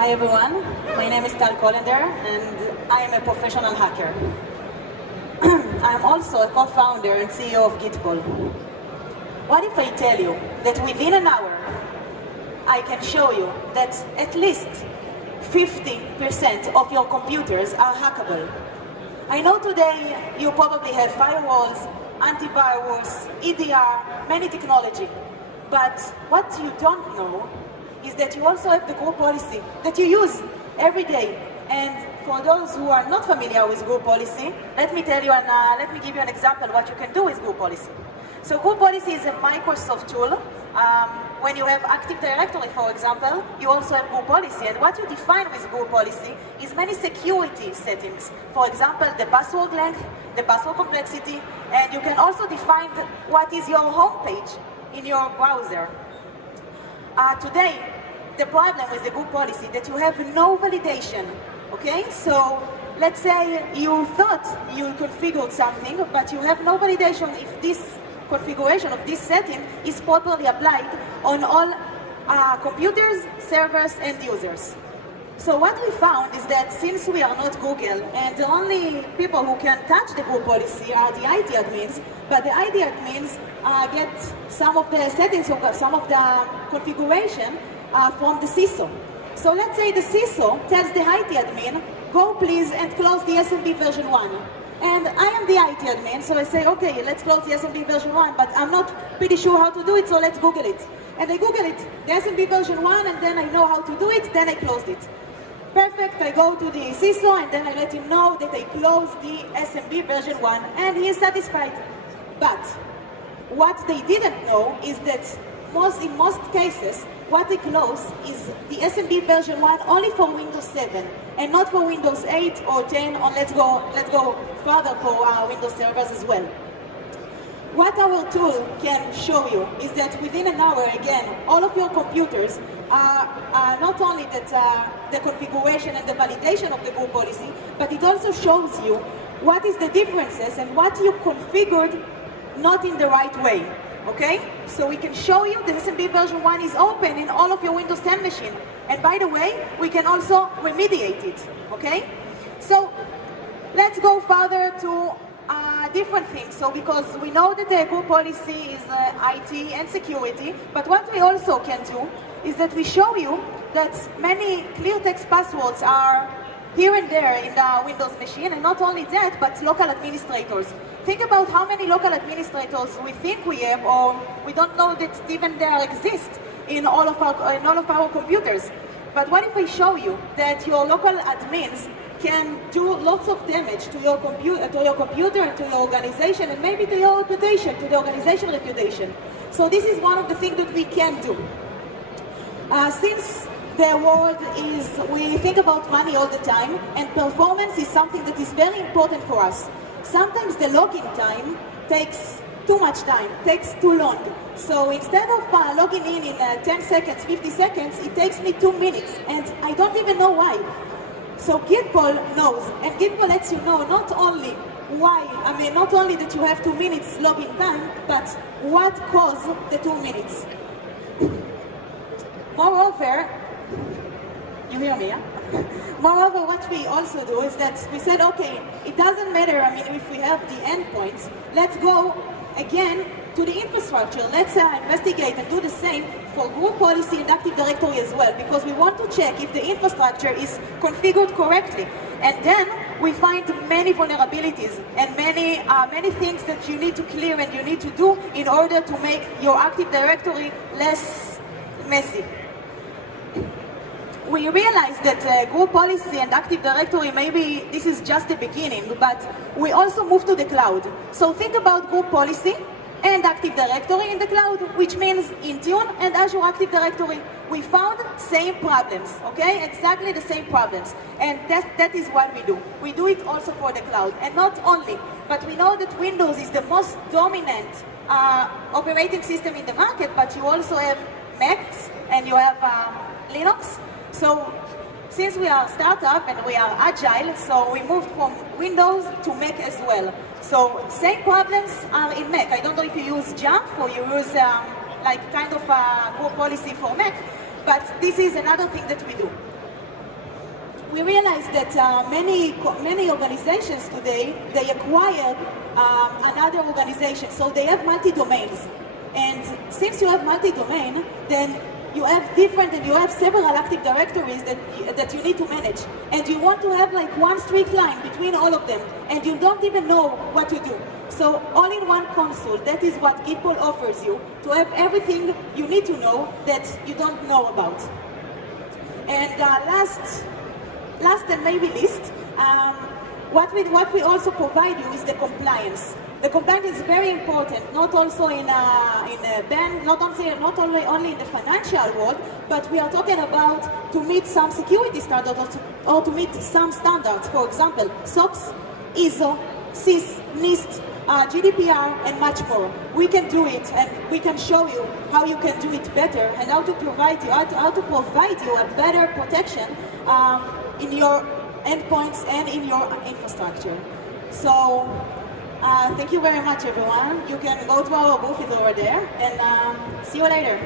Hi everyone, my name is Tal Kollender and I am a professional hacker. I am also a co-founder and CEO of gytpol. What if I tell you that within an hour I can show you that at least 50% of your computers are hackable? I know today you probably have firewalls, antivirus, EDR, many technology, but what you don't know is that you also have the group policy that you use every day. And for those who are not familiar with group policy, let me tell you and let me give you an example what you can do with group policy. So group policy is a Microsoft tool. When you have Active Directory, for example, you also have group policy. And what you define with group policy is many security settings. For example, the password length, the password complexity, and you can also define what is your home page in your browser. Today, the problem with the group policy is that you have no validation, okay? So let's say you thought you configured something, but you have no validation if this configuration of this setting is properly applied on all computers, servers, and users. So what we found is that since we are not Google, and the only people who can touch the group policy are the IT admins, but the IT admins get some of the settings, some of the configuration from the CISO. So let's say the CISO tells the IT admin, go please and close the SMB version 1. And I am the IT admin, so I say, okay, let's close the SMB version 1, but I'm not pretty sure how to do it, so let's Google it. And I Google it, the SMB version 1, and then I know how to do it, then I closed it. Perfect, I go to the CISO, and then I let him know that I closed the SMB version 1, and he is satisfied. But what they didn't know is that in most cases, what they close is the SMB version 1 only for Windows 7 and not for Windows 8 or 10, or let's go further for Windows servers as well. What our tool can show you is that within an hour, again, all of your computers are not only that the configuration and the validation of the group policy, but it also shows you what is the differences and what you configured not in the right way. Okay? So we can show you that SMB version 1 is open in all of your Windows 10 machine. And by the way, we can also remediate it. Okay? So let's go further to different things. So because we know that the group policy is IT and security, but what we also can do is that we show you that many clear text passwords are here and there in the Windows machine, and not only that, but local administrators. Think about how many local administrators we think we have, or we don't know that even there exist in all of our computers. But what if I show you that your local admins can do lots of damage to your computer and to your organization, and maybe to your reputation, to the organization reputation. So this is one of the things that we can do. Since the world is, we think about money all the time, and performance is something that is very important for us. Sometimes the login time takes too much time, takes too long. So instead of logging in 10 seconds, 50 seconds, it takes me 2 minutes, and I don't even know why. So gytpol knows, and gytpol lets you know not only not only that you have 2 minutes login time, but what caused the 2 minutes. Moreover, you hear me, yeah? Moreover, what we also do is that we said, okay, it doesn't matter, if we have the endpoints, let's go again to the infrastructure. Let's investigate and do the same for group policy and Active Directory as well, because we want to check if the infrastructure is configured correctly. And then we find many vulnerabilities and many things that you need to clear and you need to do in order to make your Active Directory less messy. We realized that group policy and Active Directory, maybe this is just the beginning, but we also moved to the cloud. So think about group policy and Active Directory in the cloud, which means Intune and Azure Active Directory. We found same problems, okay? Exactly the same problems. And that is what we do. We do it also for the cloud. And not only, but we know that Windows is the most dominant operating system in the market, but you also have Macs and you have Linux. So since we are a startup and we are agile, so we moved from Windows to Mac as well. So same problems are in Mac. I don't know if you use Jump or you use like kind of a group policy for Mac, but this is another thing that we do. we realized that many organizations today, they acquired another organization, so they have multi-domains. And since you have multi-domain, then you have several active directories that you need to manage. And you want to have like one strict line between all of them, and you don't even know what to do. So all-in-one console, that is what gytpol offers you, to have everything you need to know that you don't know about. And last and maybe least, what we also provide you is the compliance. The compliance is very important, not also in a ban, not only in the financial world, but we are talking about to meet some security standards or to meet some standards. For example, SOX, ISO, CIS, NIST, GDPR, and much more. We can do it, and we can show you how you can do it better, and how to provide you a better protection in your endpoints and in your infrastructure. So, thank you very much, everyone. You can go to our booth, it's over there, and see you later.